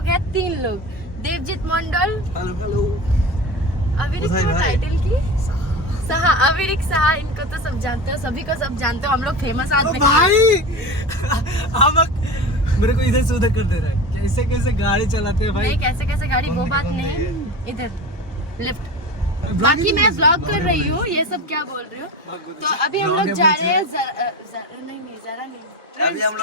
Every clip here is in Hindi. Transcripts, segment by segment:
लोग हैं 3 लोग, देवजीत मंडल, हेलो अविरिक टाइटल की सहा, अविरिक सहा, इनको तो सब जानते हो, सभी को सब जानते हो। हम लोग फेमस आदमी भाई हम मेरे को इधर से उधर कर दे रहा है, कैसे कैसे गाड़ी चलाते हैं भाई। नहीं कैसे कैसे गाड़ी, वो बात नहीं, इधर लिफ्ट। बाकी मैं व्लॉग कर रही हूँ, ये सब क्या बोल रही हूँ। तो अभी हम लोग जा रहे हैं जरा नहीं, अभी हम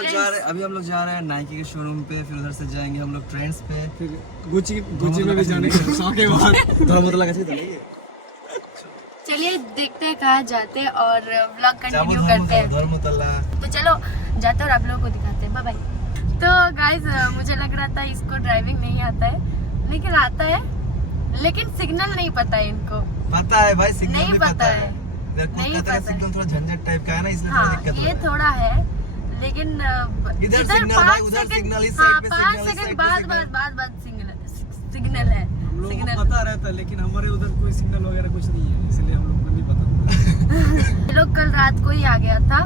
लोग जा रहे हैं नाइकी के शोरूम पे, फिर उधर से जाएंगे हम लोग ट्रेंड्स पे, फिर गुची में भी जाने के के बाद धर्मतला कैसे चलेंगे। चलिए देखते हैं कहाँ जाते हैं और व्लॉग कंटिन्यू करते हैं। धर्मतला तो चलो जाते हैं और आप लोगों को दिखाते हैं। Bye bye. तो गाइस मुझे लग रहा था इसको ड्राइविंग नहीं आता है, लेकिन आता है, लेकिन सिग्नल नहीं पता है इनको। पता है भाई, सिग्नल नहीं भी पता है, नहीं पता है। सिग्नल थोड़ा झंझट टाइप का है ना, इसलिए थोड़ा हाँ, दिक्कत ये थोड़ा है, लेकिन इधर सिग्नल है, उधर सिग्नल, इस साइड पे 5 सिग्नल, सेकंड बाद सिग्नल है। हम लोगों को पता रहता है, लेकिन हमारे उधर कोई सिग्नल वगैरह कुछ नहीं है, इसलिए हम लोग को नहीं पता। ये लोग कल रात को ही आ गया था,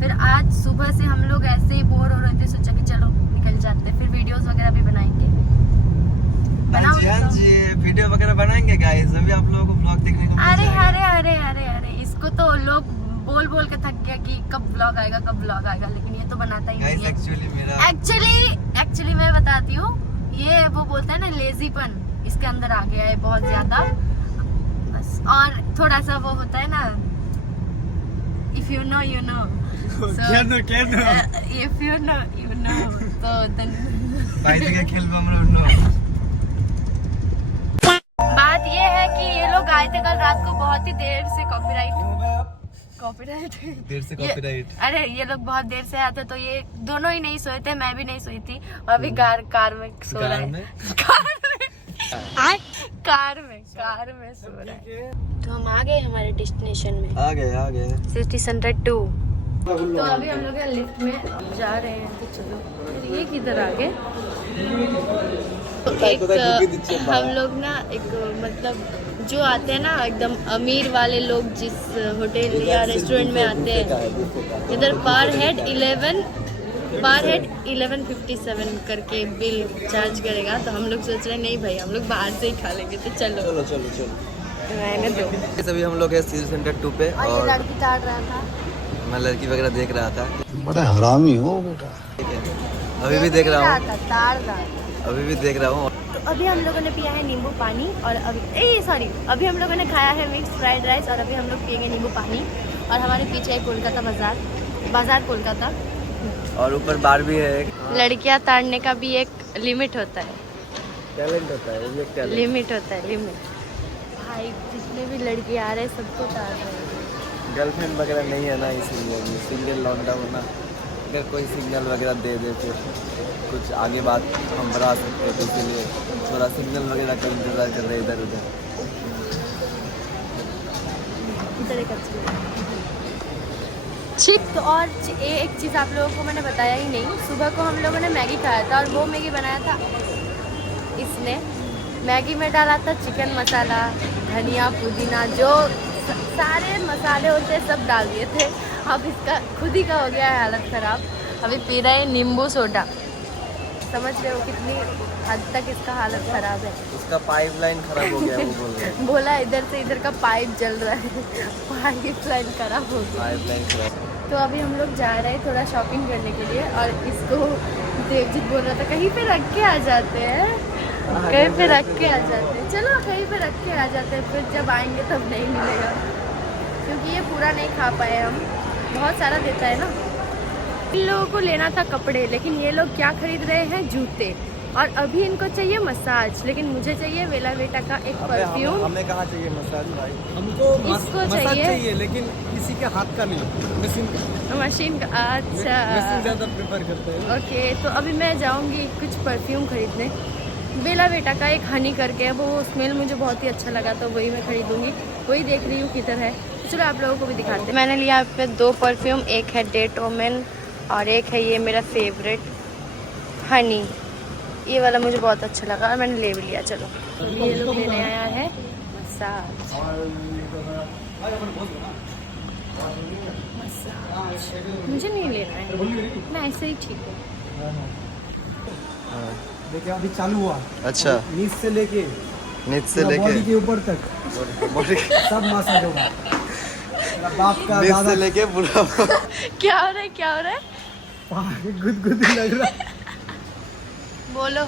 फिर आज सुबह से हम लोग ऐसे ही बोर हो रहे थे, सोचा कि चलो निकल जाते, फिर वीडियोस वगैरह भी बनाएंगे। हाँ जी, वीडियो वगैरह बनाएंगे गाइस। अभी आप लोगों को ब्लॉग देखने को अरे इसको तो लोग बोल बोल के थक गया कि कब ब्लॉग आएगा, लेकिन ये तो बनाता ही नहीं है। एक्चुअली मैं बताती हूँ, ये वो बोलता है ना लेजीपन, इसके अंदर आ गया है बहुत ज्यादा बस। और थोड़ा सा वो होता है ना, if you know you know, if you know you know, तो भाई के खेल में हम लोग बात ये है कि ये लोग आए थे कल रात को बहुत ही देर से, कॉपीराइट। अरे ये लोग बहुत देर से आए थे, तो ये दोनों ही नहीं सोए थे, मैं भी नहीं सोई थी, और अभी कार में सो रहा है। कार में सो रहा है। तो हम आ गए हमारे डेस्टिनेशन में, आ गए सिटी सेंटर 2। तो अभी हम लोग लिफ्ट में जा रहे हैं, तो चलो। ये किधर आ गए? हम लोग ना एक मतलब जो आते हैं ना एकदम अमीर वाले लोग, जिस होटल या रेस्टोरेंट में आते हैं, इधर पर हेड 1157 करके बिल चार्ज करेगा। तो हम लोग सोच रहे हैं नहीं भाई, हम लोग बाहर से ही खा लेंगे, तो चलो मैंने दो। अभी हम लोग है सिटी सेंटर 2 पे, और ये लड़की ताड़ रहा था, मैं लड़की वगैरह देख रहा था। बड़ा हरामी हो बेटा। अभी भी देख रहा हूँ, ताड़ रहा था। अभी भी देख रहा हूँ। तो अभी हम लोगों ने पिया है नींबू पानी, और अभी हम लोगों ने खाया है मिक्स फ्राइड राइस, और अभी हम लोग पियेंगे नींबू पानी। और हमारे पीछे है कोलकाता बाजार कोलकाता, और ऊपर बार भी है। लड़कियां ताड़ने का भी एक लिमिट होता है, टैलेंट होता है, लिमिट होता है, लिमिट। भाई जितने भी लड़के आ रहे हैं सबको ताड़ रहे हैं। गर्लफ्रेंड वगैरह नहीं है ना, इसीलिए सिंगल लॉकडाउन ना, अगर कोई सिग्नल वगैरह दे दे तो कुछ आगे बात हम बढ़ा सकते हैं, तो इसलिए थोड़ा सिग्नल वगैरह का इंतज़ार कर रहे हैं इधर उधर। तो और एक चीज़ आप लोगों को मैंने बताया ही नहीं, सुबह को हम लोगों ने मैगी खाया था, और वो मैगी बनाया था इसने। मैगी में डाला था चिकन मसाला, धनिया, पुदीना, जो सारे मसाले होते हैं सब डाल दिए थे। अब इसका खुद ही का हो गया है हालत ख़राब। अभी पी रहे हैं नींबू सोडा, समझ रहे हो कितनी हद तक इसका हालत ख़राब है। उसका पाइपलाइन खराब हो गया, वो बोल रहे हैं। बोला इधर से इधर का पाइप जल रहा है, पाइपलाइन खराब हो गया, पाइपलाइन खराब। तो अभी हम लोग जा रहे हैं थोड़ा शॉपिंग करने के लिए, और इसको देवजीत बोल रहा था कहीं पे रख के आ जाते हैं, कहीं पे रख के आ जाते हैं, चलो कहीं पे रख के आ जाते हैं, फिर जब आएंगे तब नहीं मिलेगा, क्योंकि ये पूरा नहीं खा पाए हम, बहुत सारा देता है ना। इन लोगों को लेना था कपड़े, लेकिन ये लोग क्या खरीद रहे हैं, जूते। और अभी इनको चाहिए मसाज, लेकिन मुझे चाहिए वेला वेटा का एक परफ्यूम। हमें कहाँ चाहिए मसाज भाई, हमको इसको चाहिए, लेकिन किसी के हाथ का नहीं, मशीन का। अच्छा ज़्यादा प्रेफर करते हैं। ओके, तो अभी मैं जाऊंगी कुछ परफ्यूम खरीदने, बेला बेटा का एक हनी करके, वो स्मेल मुझे बहुत ही अच्छा लगा, तो वही मैं खरीदूंगी, वही देख रही हूँ किधर है। तो चलो आप लोगों को भी दिखाते हैं। मैंने लिया यहाँ पे 2 परफ्यूम, एक है डेट ओमेन और एक है ये मेरा फेवरेट हनी। ये वाला मुझे बहुत अच्छा लगा और मैंने ले भी लिया। चलो तो ये लोग लेने आया है मसाज। मुझे नहीं लेना है, मैं ऐसे ही ठीक हूँ। देखिए अभी चालू हुआ। अच्छा नीच से लेके नीचे से बॉडी लेके के ऊपर तक बॉडी सब मसाज होगा। मेरा बाप का नीचे दादा से लेके पूरा क्या हो रहा है, क्या हो रहा है? गुदगुदी लग रहा है। बोलो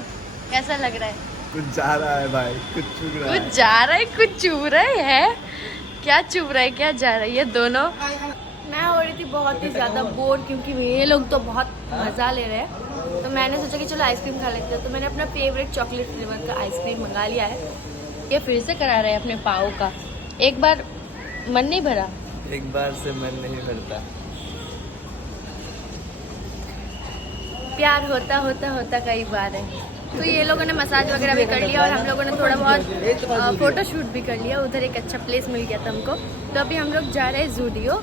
कैसा लग रहा है? कुछ जा रहा है भाई, कुछ चुग रहा है। कुछ जा रहा है, कुछ चुभ रहा है। क्या चुभ रहा है, क्या जा रहा है? ये दोनों। मैं हो रही थी बहुत ही ज़्यादा बोर, क्योंकि ये लोग तो बहुत मज़ा ले रहे हैं। तो मैंने सोचा कि चलो आइसक्रीम खा लेते हैं। तो मैंने अपना फेवरेट चॉकलेट फ्लेवर का आइसक्रीम मंगा लिया है। ये फिर से करा रहे हैं अपने पाव का। एक बार मन नहीं भरा? एक बार से मन नहीं भरता। प्यार होता होता होता कई बार है। तो ये लोगों ने मसाज वगैरह भी कर लिया और हम लोगों ने थोड़ा बहुत फ़ोटो शूट भी कर लिया। उधर एक अच्छा प्लेस मिल गया था हमको। तो अभी हम लोग जा रहे हैं ज़ूडियो,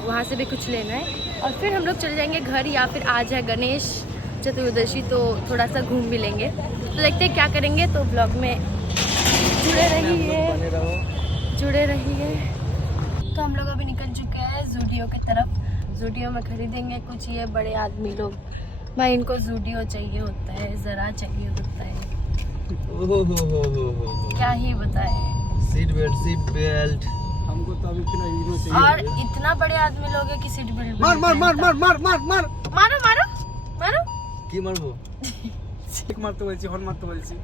वहाँ से भी कुछ लेना है और फिर हम लोग चले जाएंगे घर, या फिर आज है गणेश चतुर्दशी तो थोड़ा सा घूम भी लेंगे। तो देखते हैं क्या करेंगे। तो ब्लॉग में जुड़े रहिए। तो हम लोग अभी निकल चुके हैं ज़ूडियो की तरफ। ज़ूडियो में खरीदेंगे कुछ ये बड़े आदमी लोग। भाई इनको ज़ूडियो चाहिए होता है, ज़रा चाहिए होता है। ओहो क्या ही बताए। Seat belt. हमको तो अभी फिलहाल हीरो चाहिए। और इतना बड़े आदमी लोग है कि सीट बेल्ट मार मार मार मार मार मार मार मारो मारो मारो। की मारबो? एक मार तो বলছি, हॉर्न मार तो বলছি।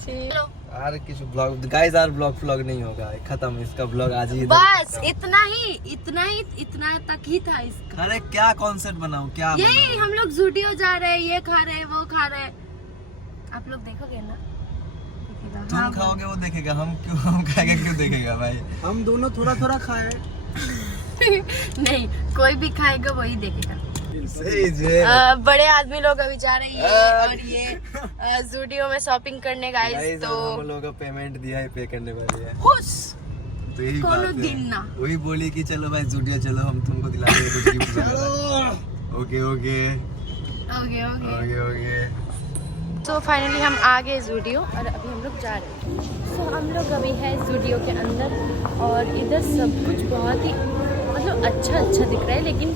चलो यार किस ब्लॉग गाइस, यार ब्लॉग नहीं होगा, खत्म इसका ब्लॉग आज ही। बस इतना तक ही था इसका। अरे क्या कॉन्सेप्ट बनाऊं, क्या यही हम लोग ज़ूडियो जा रहे हैं, ये खा रहे हैं, वो खा रहे हैं। आप लोग देखोगे ना? देखेगा। तुम हाँ, खाओगे वो देखेगा, हम खाएंगे क्यों देखेगा भाई? हम दोनों थोड़ा थोड़ा खाए। नहीं, कोई भी खाएगा वही देखेगा। सही जे। बड़े आदमी लोग अभी जा रहे हैं और ये ज़ूडियो में शॉपिंग करने गाइस। गाइस तो हम लोगों का पेमेंट दिया है, पे करने वाली है। खुश तो यही कोनो बात दिन ना। है। वही बोली कि चलो भाई ज़ूडियो चलो, हम तुमको दिला देंगे कुछ गिफ्ट वगैरह। Okay okay okay okay. Okay okay. तो फाइनली हम आ गए ज़ूडियो और अभी हम लोग जा रहे हैं। तो हम लोग अभी है ज़ूडियो के अंदर और इधर सब कुछ बहुत ही मतलब अच्छा दिख रहा है, लेकिन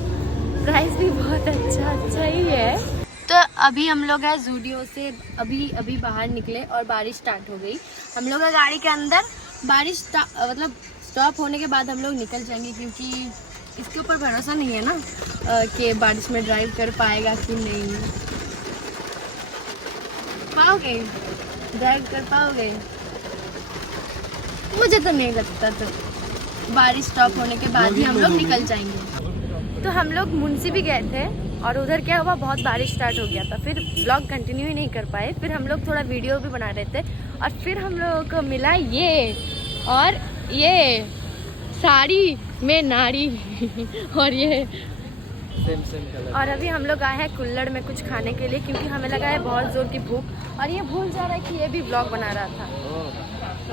प्राइस भी बहुत अच्छा ही है। तो अभी हम लोग है ज़ूडियो से अभी बाहर निकले और बारिश स्टार्ट हो गई। हम लोग है गाड़ी के अंदर, बारिश मतलब स्टॉप होने के बाद हम लोग निकल जाएंगे, क्योंकि इसके ऊपर भरोसा नहीं है ना कि बारिश में ड्राइव कर पाएगा कि नहीं। पाओगे ड्राइव कर पाओगे? मुझे तो नहीं लगता। तो बारिश स्टॉप होने के बाद ही हम लोग निकल जाएंगे। तो हम लोग मुंशी भी गए थे और उधर क्या हुआ, बहुत बारिश स्टार्ट हो गया था। फिर ब्लॉग कंटिन्यू ही नहीं कर पाए। फिर हम लोग थोड़ा वीडियो भी बना रहे थे और फिर हम लोगों को मिला ये साड़ी में नारी और ये सेम कलर। और अभी हम लोग आए हैं कुल्लड़ में कुछ खाने के लिए, क्योंकि हमें लगा है बहुत जोर की भूख। और ये भूल जा रहा है कि ये भी ब्लॉग बना रहा था।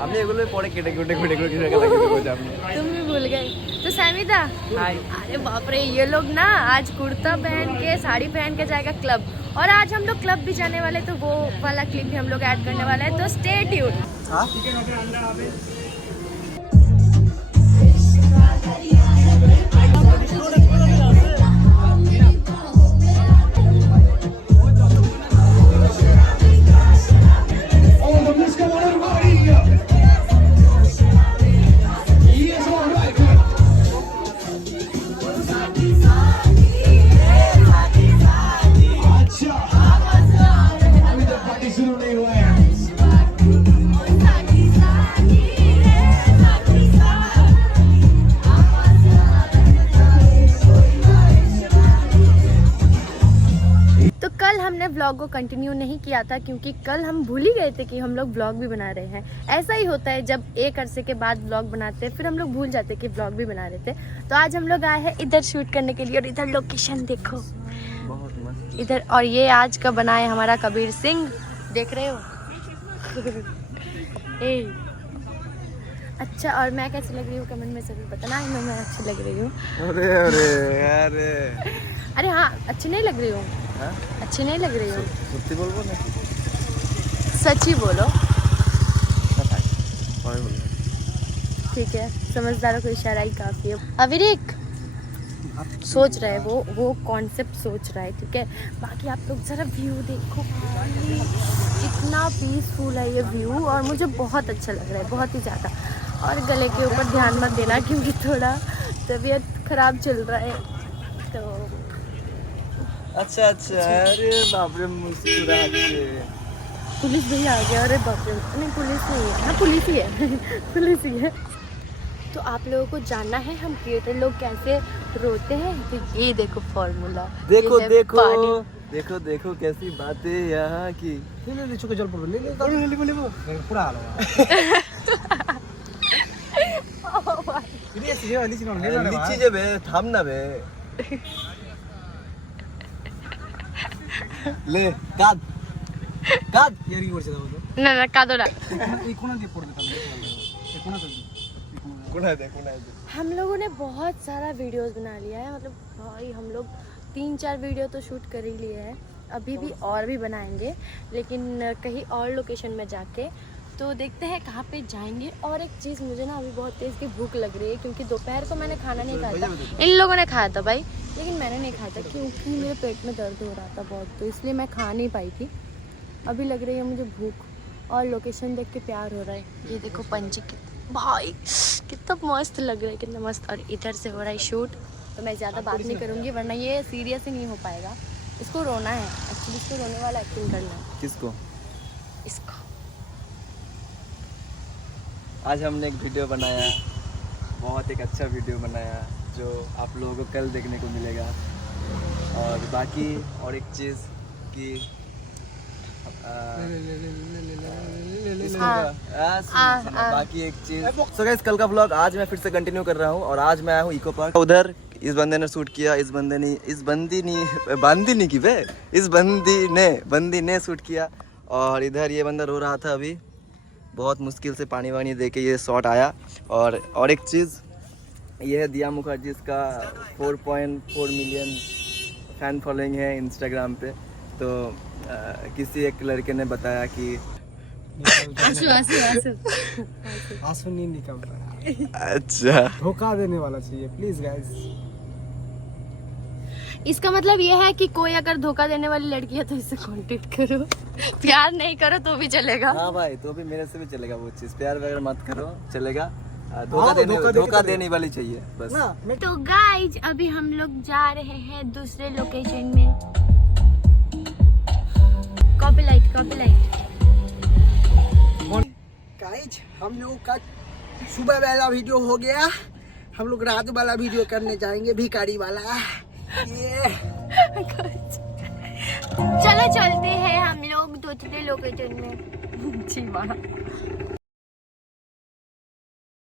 আপনি এগুলো পরে কেটে तुम भी भूल गए। तो सैमिदा, अरे बाप रे, ये लोग ना आज कुर्ता पहन के साड़ी पहन के जाएगा क्लब, और आज हम लोग क्लब भी जाने वाले, तो वो वाला क्लिप भी हम लोग ऐड करने वाले हैं। तो स्टे ट्यून्ड। हमने व्लॉग को कंटिन्यू नहीं किया था, क्योंकि कल हम भूल ही गए थे कि हम लोग व्लॉग भी बना रहे हैं। ऐसा ही होता है, जब एक अरसे के बाद व्लॉग बनाते हैं फिर हम लोग भूल जाते हैं कि व्लॉग भी बना रहे थे। तो आज हम लोग आए हैं इधर शूट करने के लिए, और इधर लोकेशन देखो बहुत मस्त इधर। और ये आज का बनाए हमारा कबीर सिंह, देख रहे हो। अच्छा, और मैं कैसी लग रही हूँ कमेंट में जरूर बताना। मैं अच्छी लग रही हूँ। अरे अरे अरे अरे हाँ, अच्छी नहीं लग रही हूँ। अच्छी नहीं लग रही हूँ, सच्ची बोलो ना, सच ही बोलो। बोलो। ठीक है, समझदारों को इशारा ही काफी है। अविरिक, सोच रहा है, वो कॉन्सेप्ट सोच रहा है, ठीक है। बाकी आप लोग ज़रा व्यू देखो भाई, इतना पीसफुल है ये व्यू और मुझे बहुत अच्छा लग रहा है, बहुत ही ज़्यादा। और गले के ऊपर ध्यान मत देना क्योंकि थोड़ा तबीयत ख़राब चल रहा है तो। अच्छा अरे बाप रे मुस्कुरा के पुलिस भैया आ गया, अरे बाप रे, नहीं पुलिस नहीं है, हाँ पुलिस ही है पुलिस ही है। तो आप लोगों को जानना है हम क्रिएटर लोग कैसे रोते हैं, तो ये देखो फॉर्मूला, देखो ये है देखो पानी। देखो देखो कैसी बातें यहाँ की। ले चुके जल पड़ ले पूरा आ लीची जे बे थाम ना बे ले काद काद यारी वर्ष दाव ना कादोरा। এই কোনা দিয়ে পড়ে দিতাম এই কোনা তো कुना दे हम लोगों ने बहुत सारा वीडियोस बना लिया है, मतलब भाई हम लोग 3-4 वीडियो तो शूट कर ही लिए हैं, अभी भी और भी बनाएंगे लेकिन कहीं और लोकेशन में जाके। तो देखते हैं कहाँ पे जाएंगे। और एक चीज़, मुझे ना अभी बहुत तेज़ की भूख लग रही है क्योंकि दोपहर को मैंने खाना नहीं खाया था, इन लोगों ने खाया था भाई, लेकिन मैंने नहीं खाया था क्योंकि मेरे पेट में दर्द हो रहा था बहुत, तो इसलिए मैं खा नहीं पाई थी। अभी लग रही है मुझे भूख और लोकेशन देख के प्यार हो रहा है। ये देखो पंची भाई कितना मस्त लग रहा है, कितना मस्त। और इधर से हो रहा है शूट, तो मैं ज़्यादा बात नहीं करूँगी वरना ये सीरियस ही नहीं हो पाएगा। इसको रोना है एक्चुअली, इसको रोने वाला एक्टिंग करना है। किसको? इसको आज हमने एक वीडियो बनाया, बहुत एक अच्छा वीडियो बनाया जो आप लोगों को कल देखने को मिलेगा। और बाकी और एक चीज़ कि बाकी एक चीज, सो गाइस कल का व्लॉग आज मैं फिर से कंटिन्यू कर रहा हूँ। और आज मैं आया हूँ इको पार्क। उधर इस बंदे ने शूट किया, इस बंदी ने शूट किया। और इधर ये बंदा रो रहा था, अभी बहुत मुश्किल से पानी वानी दे के ये शॉट आया। और एक चीज़ ये है दिया मुखर्जी, इसका 4.4 मिलियन फैन फॉलोइंग है इंस्टाग्राम पे। तो किसी एक लड़के ने बताया कि आंसू आंसू आंसू आंसू नहीं निकल रहा है। अच्छा धोखा देने वाला चाहिए प्लीज गाइस। इसका मतलब ये है कि कोई अगर धोखा देने वाली लड़की है तो इससे कांटेक्ट करो, प्यार नहीं करो तो भी चलेगा। हाँ भाई, तो भी मेरे से भी चलेगा वो चीज़, प्यार वगैरह मत करो चलेगा, धोखा धोखा देने वाली चाहिए बस। तो गाइज अभी हम लोग जा रहे हैं दूसरे लोकेशन में। कॉपीराइट गाइस हम लोग का सुबह वाला वीडियो हो गया, हम लोग रात वाला वीडियो करने जाएंगे, भिखारी वाला। ये चलो चलते हैं हम लोग दूसरे लोकेशन में। जी वाह।